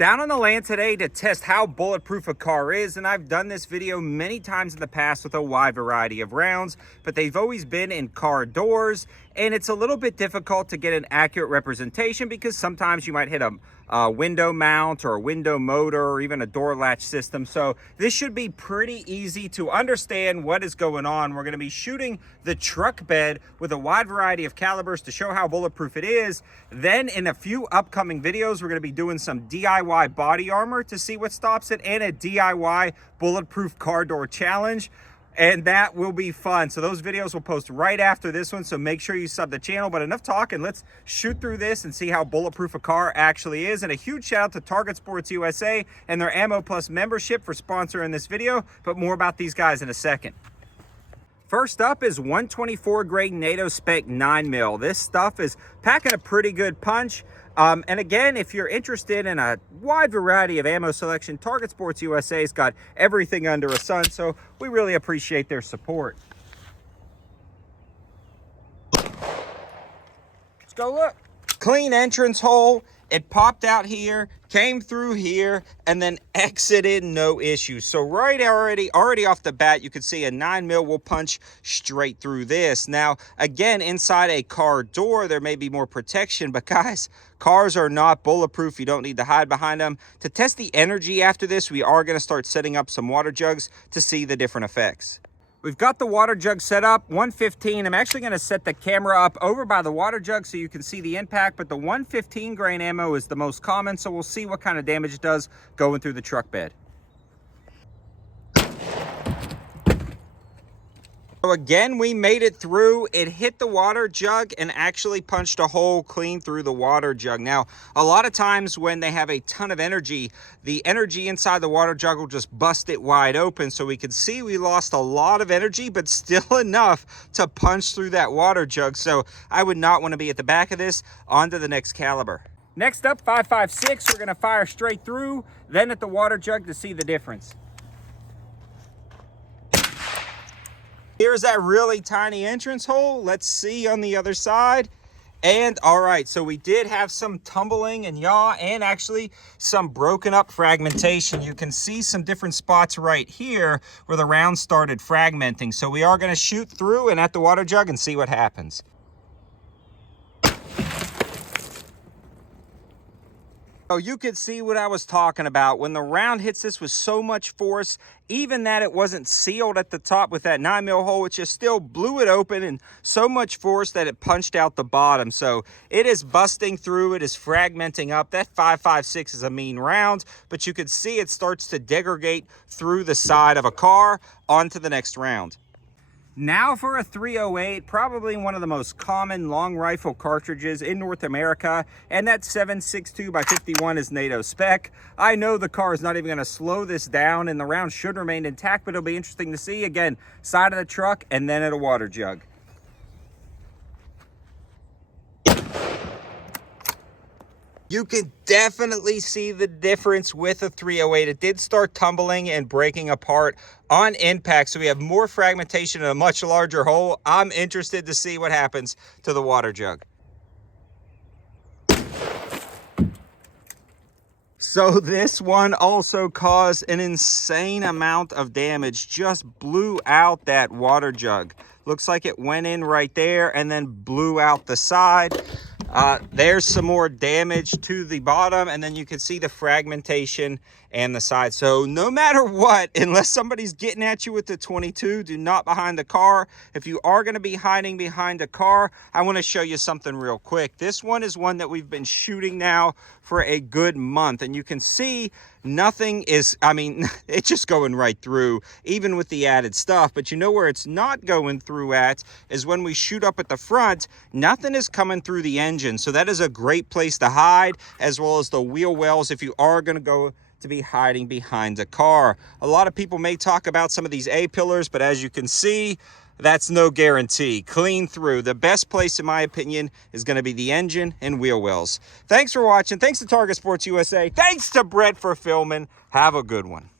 Down on the land today to test how bulletproof a car is, and I've done this video many times in the past with a wide variety of rounds, but they've always been in car doors, and it's a little bit difficult to get an accurate representation because sometimes you might hit a window mount or a window motor or even a door latch system. So this should be pretty easy to understand what is going on. We're going to be shooting the truck bed with a wide variety of calibers to show how bulletproof it is. Then in a few upcoming videos, we're going to be doing some DIY body armor to see what stops it and a DIY bulletproof car door challenge. And that will be fun. So those videos will post right after this one. So make sure you sub the channel. But enough talking. Let's shoot through this and see how bulletproof a car actually is. And a huge shout out to Target Sports USA and their Ammo Plus membership for sponsoring this video. But more about these guys in a second. First up is 124 grade NATO spec 9mm. This stuff is packing a pretty good punch. And again, if you're interested in a wide variety of ammo selection, Target Sports USA's got everything under a sun, so we really appreciate their support. Let's go look. Clean entrance hole. It popped out here, came through here, and then exited no issues. So right already off the bat, you can see a 9mm will punch straight through this. Now, again, inside a car door, there may be more protection, but guys, cars are not bulletproof. You don't need to hide behind them. To test the energy after this, we are going to start setting up some water jugs to see the different effects. We've got the water jug set up, 115. I'm actually going to set the camera up over by the water jug so you can see the impact, but the 115 grain ammo is the most common, so we'll see what kind of damage it does going through the truck bed. So again, we made it through. It hit the water jug and actually punched a hole clean through the water jug. Now, a lot of times when they have a ton of energy, the energy inside the water jug will just bust it wide open. So we can see we lost a lot of energy, but still enough to punch through that water jug. So I would not want to be at the back of this. On to the next caliber. Next up, 5.56. We're going to fire straight through, then at the water jug to see the difference. Here's that really tiny entrance hole. Let's see on the other side. And all right, so we did have some tumbling and yaw and actually some broken up fragmentation. You can see some different spots right here where the round started fragmenting. So we are going to shoot through and at the water jug and see what happens. So you could see what I was talking about. When the round hits this with so much force, even that it wasn't sealed at the top with that 9mm hole, it just still blew it open and so much force that it punched out the bottom. So it is busting through, it is fragmenting up. That 5.56 is a mean round, but you can see it starts to degrade through the side of a car. On to the next round. Now for a 308, probably one of the most common long rifle cartridges in North America, and that 7.62x51 is NATO spec. I know the car is not even going to slow this down, and the round should remain intact, but it'll be interesting to see. Again, side of the truck, and then at a water jug. You can definitely see the difference with a 308. It did start tumbling and breaking apart on impact, so we have more fragmentation and a much larger hole. I'm interested to see what happens to the water jug. So this one also caused an insane amount of damage, just blew out that water jug. Looks like it went in right there and then blew out the side. There's some more damage to the bottom, and then you can see the fragmentation and the side. So no matter what, unless somebody's getting at you with the 22, do not behind the car. If you are going to be hiding behind a car, I want to show you something real quick. This one is one that we've been shooting now for a good month, and you can see nothing is, I mean, it's just going right through, even with the added stuff. But you know where it's not going through at is when we shoot up at the front, nothing is coming through the engine. So that is a great place to hide, as well as the wheel wells if you are going to go to be hiding behind a car. A lot of people may talk about some of these A-pillars, but as you can see, that's no guarantee. Clean through. The best place, in my opinion, is going to be the engine and wheel wells. Thanks for watching. Thanks to Target Sports USA. Thanks to Brett for filming. Have a good one.